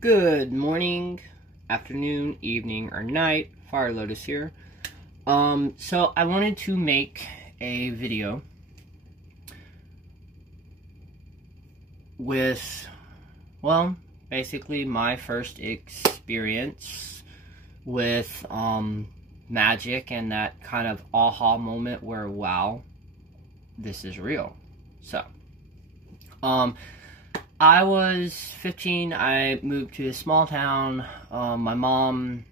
Good morning, afternoon, evening, or night. Fire Lotus here. So I wanted to make a video with, well, basically my first experience with magic and that kind of aha moment where, wow, this is real. So, I was 15, I moved to a small town. My mom,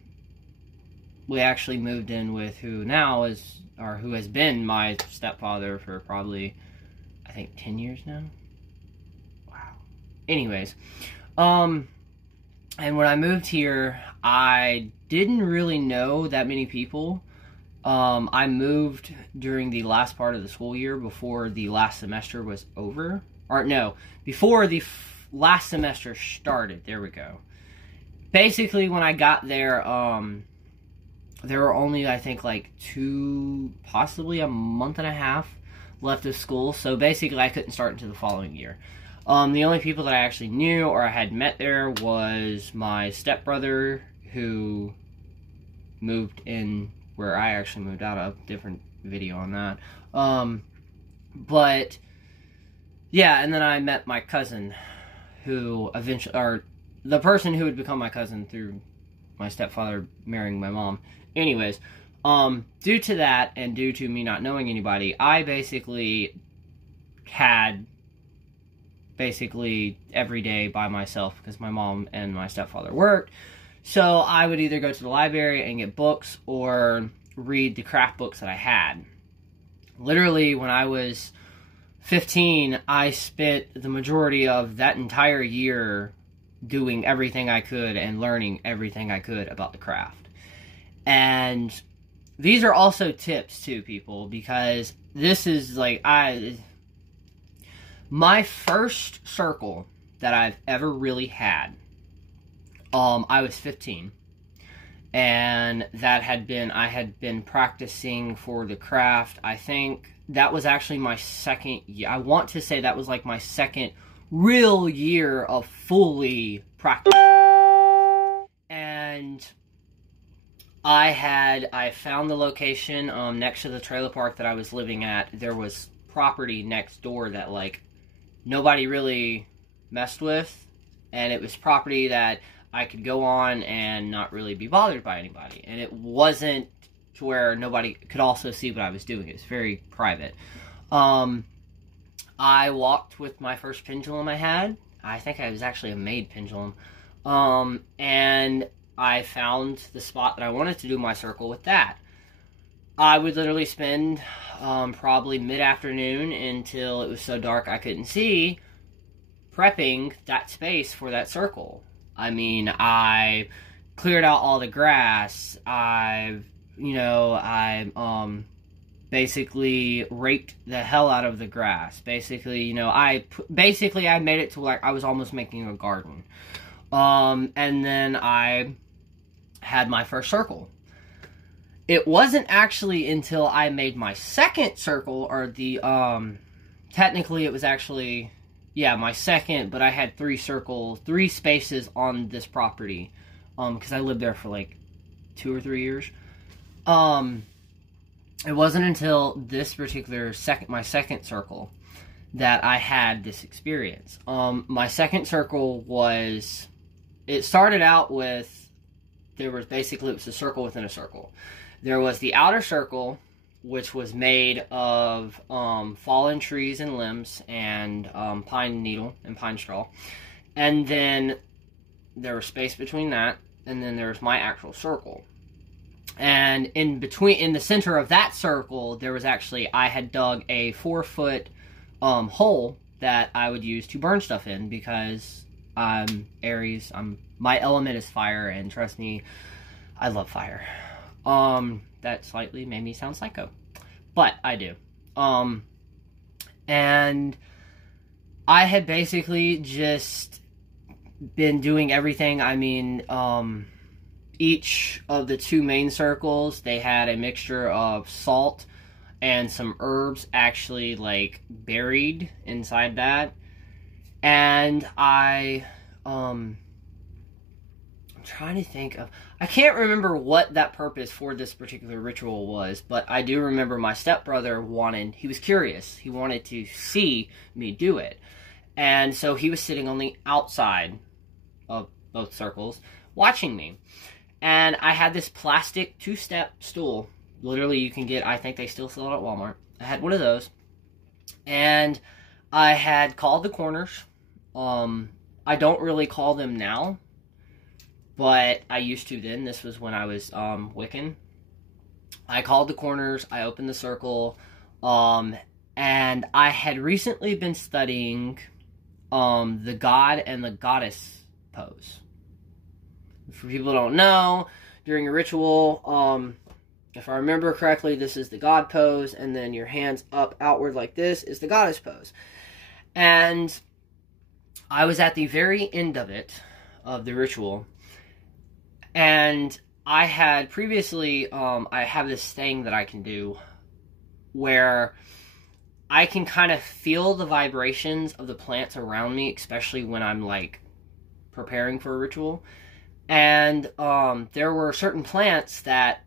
we actually moved in with who now is, or who has been my stepfather for probably, I think 10 years now. Wow. Anyways, and when I moved here, I didn't really know that many people. I moved during the last part of the school year before the last semester was over. Or no, before the last semester started. There we go. Basically, when I got there, there were only, I think, like possibly a month and a half left of school. So basically, I couldn't start until the following year. The only people that I actually knew or I had met there was my stepbrother, who moved in where I actually moved out of. Different video on that. But yeah, and then I met my cousin, who eventually, or the person who would become my cousin through my stepfather marrying my mom. Anyways, due to that, and due to me not knowing anybody, I basically had every day by myself because my mom and my stepfather worked. So I would either go to the library and get books or read the craft books that I had. Literally, when I was 15, I spent the majority of that entire year doing everything I could and learning everything I could about the craft. And these are also tips too, people, because this is like, my first circle that I've ever really had, I was 15. And that had been, I had been practicing for the craft. I think that was actually my second year. I want to say that was like my second real year of fully practice. And I found the location next to the trailer park that I was living at. There was property next door that like nobody really messed with. And it was property that I could go on and not really be bothered by anybody. And it wasn't to where nobody could also see what I was doing. It was very private. I walked with my first pendulum I had. I think it was actually a made pendulum. And I found the spot that I wanted to do my circle with that. I would literally spend probably mid-afternoon until it was so dark I couldn't see, prepping that space for that circle. I mean, I cleared out all the grass. I basically raked the hell out of the grass. Basically, I made it to like I was almost making a garden. And then I had my first circle. It wasn't actually until I made my second circle, or technically it was actually, yeah, my second, but I had three spaces on this property, because I lived there for like 2 or 3 years. It wasn't until this particular my second circle that I had this experience. My second circle it started out with, it was a circle within a circle. There was the outer circle, which was made of fallen trees and limbs and pine needle and pine straw. And then there was space between that, and then there was my actual circle. And in the center of that circle, there was actually, I had dug a 4-foot hole that I would use to burn stuff in, because I'm Aries. My element is fire, and trust me, I love fire. That slightly made me sound psycho, but I do. And I had basically just been doing everything. I mean, each of the 2 main circles, they had a mixture of salt and some herbs actually like buried inside that. And I trying to think of... I can't remember what that purpose for this particular ritual was, but I do remember my stepbrother he was curious. He wanted to see me do it. And so he was sitting on the outside of both circles, watching me. And I had this plastic 2-step stool. Literally, you can get, I think they still sell it at Walmart. I had one of those. And I had called the corners. I don't really call them now, but I used to then. This was when I was Wiccan. I called the corners. I opened the circle. And I had recently been studying the god and the goddess pose. For people who don't know, during a ritual, if I remember correctly, this is the god pose, and then your hands up outward like this is the goddess pose. And I was at the very end of it, of the ritual, and I had previously, I have this thing that I can do where I can kind of feel the vibrations of the plants around me, especially when I'm, like, preparing for a ritual. And there were certain plants that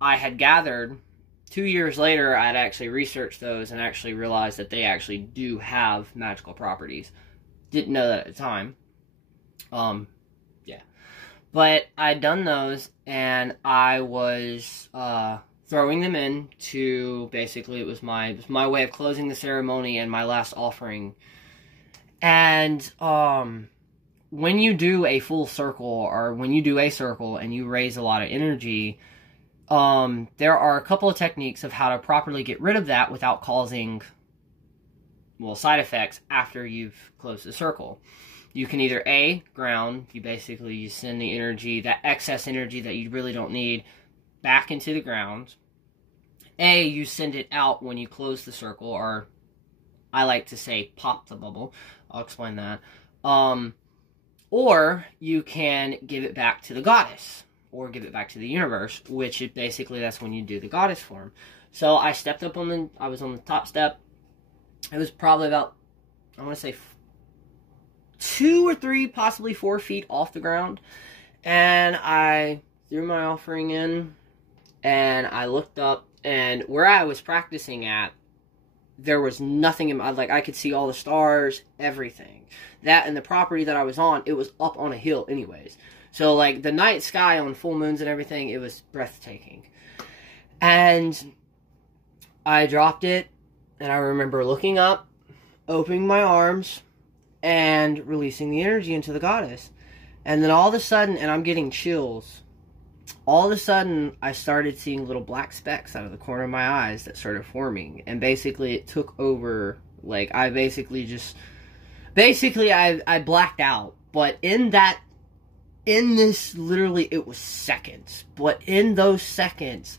I had gathered. 2 years later, I had actually researched those and actually realized that they actually do have magical properties. Didn't know that at the time. Yeah. But I'd done those, and I was throwing them in to, basically, it was my way of closing the ceremony and my last offering. And when you do a full circle, or when you do a circle and you raise a lot of energy, there are a couple of techniques of how to properly get rid of that without causing, well, side effects after you've closed the circle. You can either A, ground, you send the energy, that excess energy that you really don't need, back into the ground. A, you send it out when you close the circle, or I like to say pop the bubble. I'll explain that. Or you can give it back to the goddess, or give it back to the universe, which is basically, that's when you do the goddess form. So I stepped up I was on the top step. It was probably about, I want to say 2 or 3, possibly 4 feet off the ground. And I threw my offering in, and I looked up, and where I was practicing at, there was nothing in my, like, I could see all the stars, everything. That and the property that I was on, it was up on a hill anyways. So, like, the night sky on full moons and everything, it was breathtaking. And I dropped it, and I remember looking up, opening my arms, and releasing the energy into the goddess. And then all of a sudden, and I'm getting chills, all of a sudden, I started seeing little black specks out of the corner of my eyes that started forming. And basically, it took over. Like, I I blacked out. But literally, it was seconds. But in those seconds,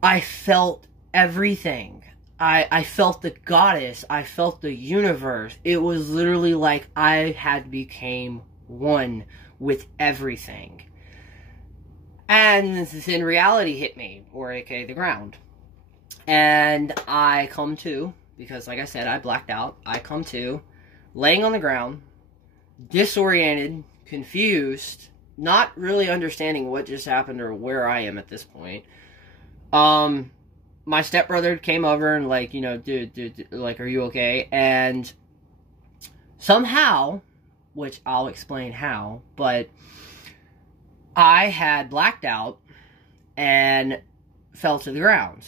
I felt everything. I felt the goddess. I felt the universe. It was literally like I had became one with everything. And then reality hit me, or aka the ground. And I come to, because like I said, I blacked out. I come to, laying on the ground, disoriented, confused, not really understanding what just happened or where I am at this point. My stepbrother came over and, like, you know, dude, like, are you okay? And somehow, which I'll explain how, but I had blacked out and fell to the ground.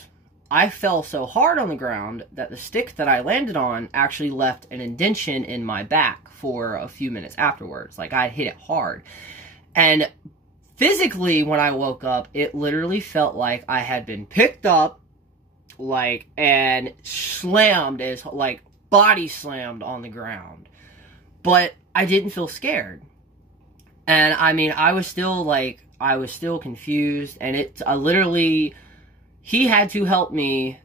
I fell so hard on the ground that the stick that I landed on actually left an indentation in my back for a few minutes afterwards. Like, I hit it hard. And physically, when I woke up, it literally felt like I had been picked up, like, and slammed, like, body slammed on the ground. But I didn't feel scared. And, I mean, I was still confused, and he had to help me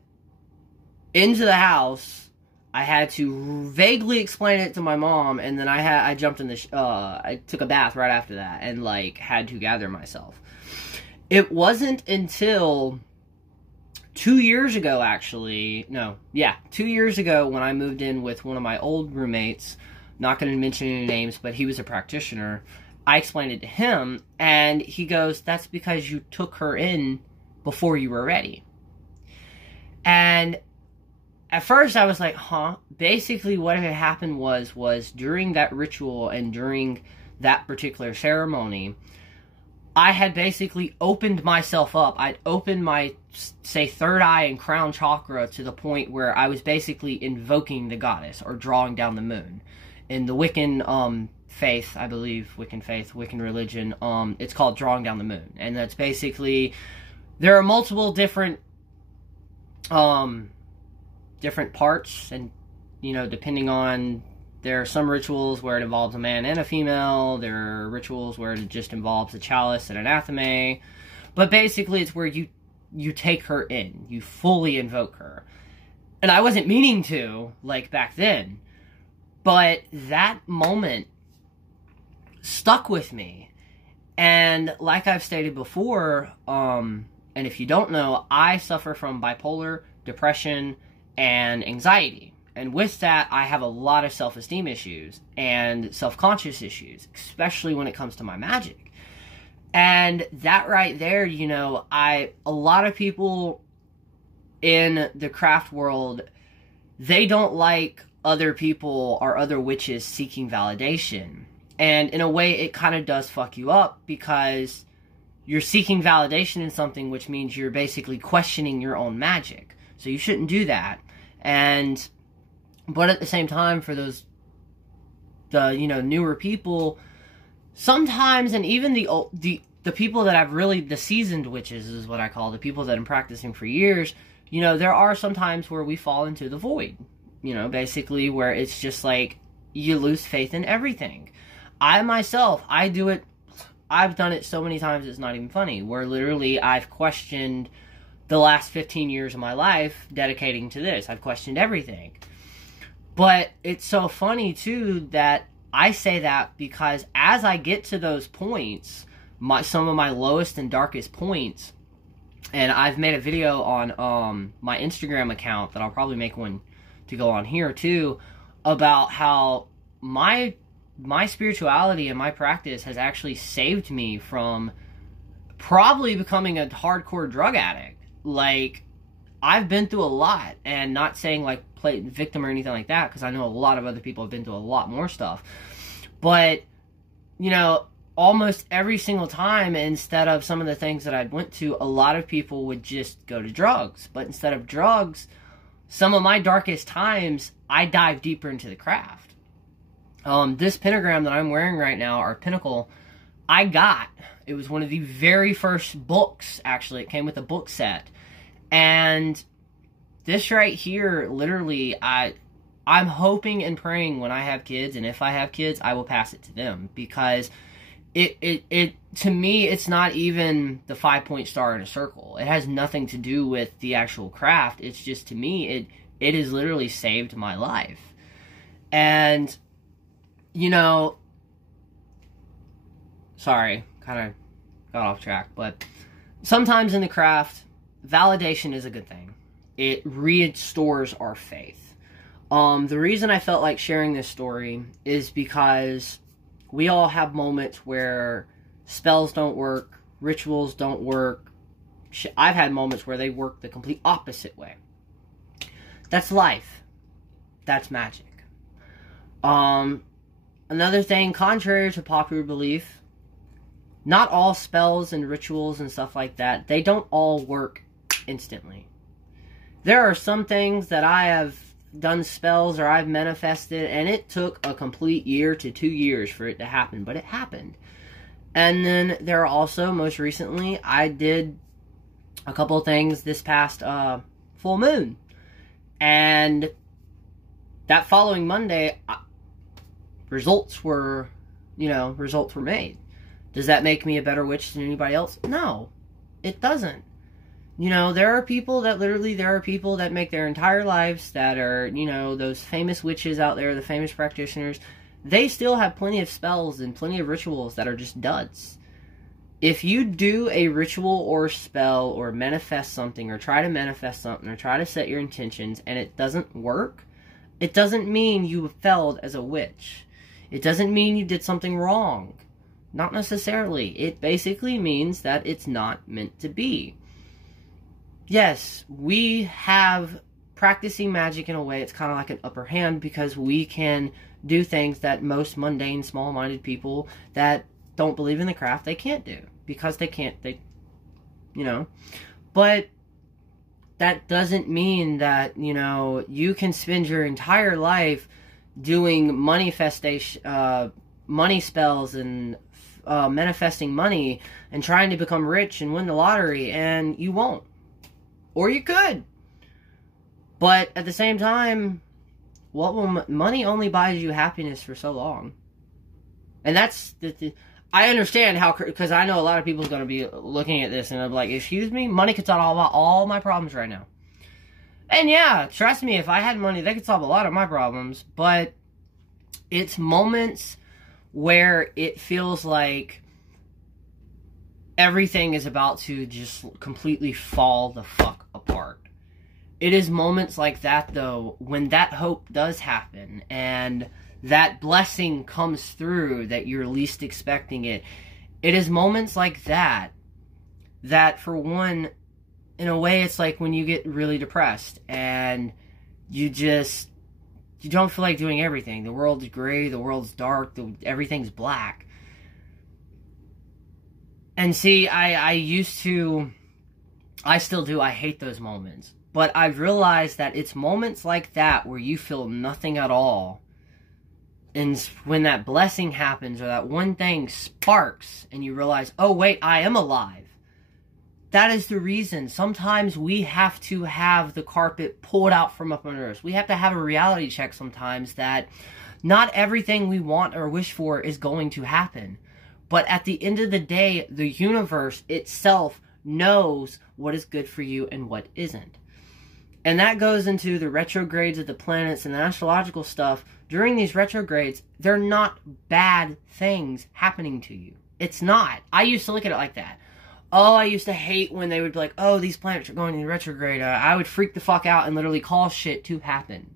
into the house. I had to vaguely explain it to my mom, and then I jumped in I took a bath right after that, and, like, had to gather myself. It wasn't until 2 years ago, actually, 2 years ago when I moved in with one of my old roommates, not going to mention any names, but he was a practitioner, I explained it to him, and he goes, that's because you took her in before you were ready. And at first I was like, huh? Basically what had happened was during that ritual and during that particular ceremony, I had basically opened myself up. I'd opened my, say, third eye and crown chakra to the point where I was basically invoking the goddess or drawing down the moon. In the Wiccan faith, I believe, Wiccan religion, it's called drawing down the moon. And that's basically, there are multiple different parts, and, you know, depending on, there are some rituals where it involves a man and a female, there are rituals where it just involves a chalice and an athame, but basically it's where you take her in, you fully invoke her. And I wasn't meaning to, like, back then, but that moment stuck with me. And like I've stated before, and if you don't know, I suffer from bipolar, depression, and anxiety. And with that, I have a lot of self-esteem issues and self-conscious issues, especially when it comes to my magic. And that right there, you know, a lot of people in the craft world, they don't like other people or other witches seeking validation. And in a way, it kind of does fuck you up, because you're seeking validation in something, which means you're basically questioning your own magic. So you shouldn't do that. But at the same time, for the newer people, sometimes, and even the people that I've really, the seasoned witches is what I call, the people that I'm practicing for years, you know, there are some times where we fall into the void, you know, basically where it's just like, you lose faith in everything. I myself, I've done it so many times it's not even funny, where literally I've questioned the last 15 years of my life dedicating to this. I've questioned everything. But it's so funny, too, that I say that because as I get to those points, some of my lowest and darkest points, and I've made a video on my Instagram account that I'll probably make one to go on here, too, about how my spirituality and my practice has actually saved me from probably becoming a hardcore drug addict. Like, I've been through a lot, and not saying, like, play victim or anything like that, because I know a lot of other people have been through a lot more stuff. But, you know, almost every single time, instead of some of the things that I went to, a lot of people would just go to drugs. But instead of drugs, some of my darkest times, I dive deeper into the craft. This pentagram that I'm wearing right now, our pinnacle, it was one of the very first books, actually. It came with a book set. And this right here, literally, I'm hoping and praying when I have kids, and if I have kids, I will pass it to them. Because to me, it's not even the 5-point star in a circle. It has nothing to do with the actual craft. It's just, to me, it has literally saved my life. And, you know, sorry, kind of got off track, but sometimes in the craft, validation is a good thing. It restores our faith. The reason I felt like sharing this story is because we all have moments where spells don't work, rituals don't work. I've had moments where they work the complete opposite way. That's life. That's magic. Another thing, contrary to popular belief, not all spells and rituals and stuff like that, they don't all work instantly. There are some things that I have done spells or I've manifested, and it took a complete year to 2 years for it to happen, but it happened. And then there are also, most recently, I did a couple of things this past full moon. And that following Monday, results were made. Does that make me a better witch than anybody else? No, it doesn't. You know, there are people that make their entire lives that are, you know, those famous witches out there, the famous practitioners. They still have plenty of spells and plenty of rituals that are just duds. If you do a ritual or spell or manifest something or try to manifest something or try to set your intentions and it doesn't work, it doesn't mean you failed as a witch. It doesn't mean you did something wrong. Not necessarily. It basically means that it's not meant to be. Yes, we have practicing magic in a way, it's kind of like an upper hand because we can do things that most mundane, small-minded people that don't believe in the craft, they can't do. Because they can't, you know. But that doesn't mean that, you know, you can spend your entire life doing money spells and manifesting money and trying to become rich and win the lottery, and you won't. Or you could. But at the same time, what will money only buys you happiness for so long. And that's I understand how, because I know a lot of people are going to be looking at this and I'm like, excuse me, money could solve all my problems right now. And yeah, trust me, if I had money, they could solve a lot of my problems. But it's moments where it feels like everything is about to just completely fall the fuck apart. It is moments like that, though, when that hope does happen and that blessing comes through that you're least expecting it. It is moments like that that, for one, in a way, it's like when you get really depressed and you don't feel like doing everything. The world's gray, the world's dark, everything's black. And see, I still do, I hate those moments. But I've realized that it's moments like that where you feel nothing at all. And when that blessing happens or that one thing sparks and you realize, oh wait, I am alive. That is the reason. Sometimes we have to have the carpet pulled out from up under us. We have to have a reality check sometimes that not everything we want or wish for is going to happen. But at the end of the day, the universe itself knows what is good for you and what isn't. And that goes into the retrogrades of the planets and the astrological stuff. During these retrogrades, they're not bad things happening to you. It's not. I used to look at it like that. Oh, I used to hate when they would be like, oh, these planets are going in retrograde. I would freak the fuck out and literally call shit to happen.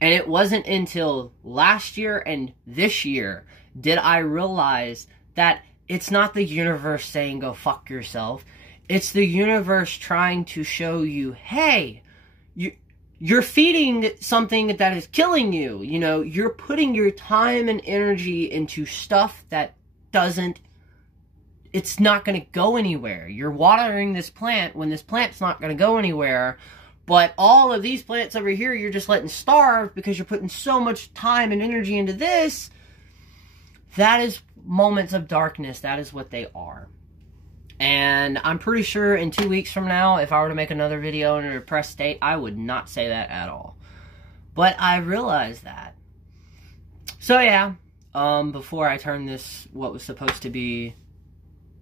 And it wasn't until last year and this year did I realize that it's not the universe saying go fuck yourself. It's the universe trying to show you, hey, you're feeding something that is killing you. You know, you're putting your time and energy into stuff that it's not going to go anywhere. You're watering this plant when this plant's not going to go anywhere. But all of these plants over here, you're just letting starve because you're putting so much time and energy into this. That is moments of darkness. That is what they are. And I'm pretty sure in 2 weeks from now, if I were to make another video in a depressed state, I would not say that at all. But I realized that. So yeah, before I turn this, what was supposed to be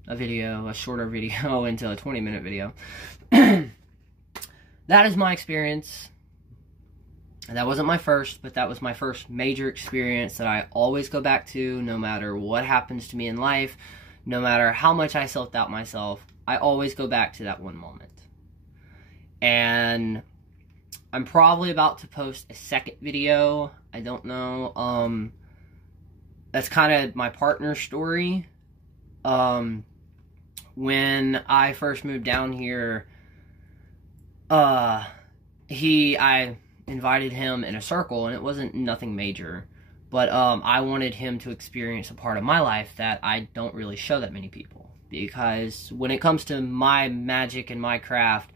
a shorter video, into a 20-minute video, that is my experience. And that wasn't my first, but that was my first major experience that I always go back to, no matter what happens to me in life. No matter how much I self-doubt myself, I always go back to that one moment. And I'm probably about to post a second video. I don't know. That's kind of my partner's story. When I first moved down here, I invited him in a circle, and it wasn't nothing major. But I wanted him to experience a part of my life that I don't really show that many people. Because when it comes to my magic and my craft,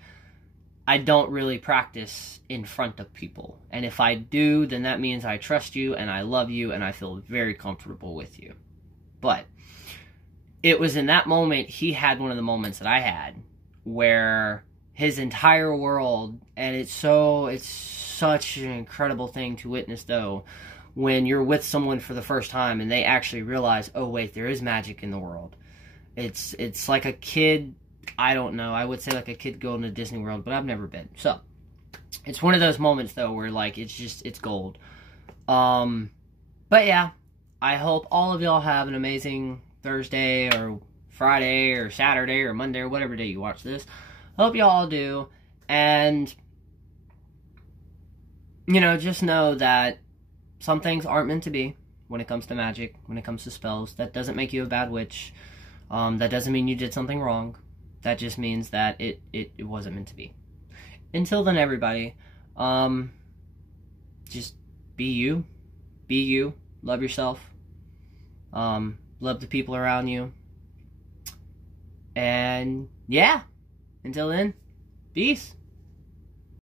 I don't really practice in front of people. And if I do, then that means I trust you and I love you and I feel very comfortable with you. But it was in that moment, he had one of the moments that I had, where his entire world, and it's such an incredible thing to witness, though, when you're with someone for the first time and they actually realize, oh wait, there is magic in the world. It's like a kid, I don't know, I would say like a kid going to Disney World, but I've never been. So, it's one of those moments though where like, it's gold. But yeah, I hope all of y'all have an amazing Thursday or Friday or Saturday or Monday or whatever day you watch this. Hope y'all do. And, you know, just know that some things aren't meant to be. when it comes to magic, when it comes to spells. That doesn't make you a bad witch. That doesn't mean you did something wrong. That just means that it wasn't meant to be. Until then, everybody, just be you. Be you. Love yourself. Love the people around you. And yeah, until then, peace.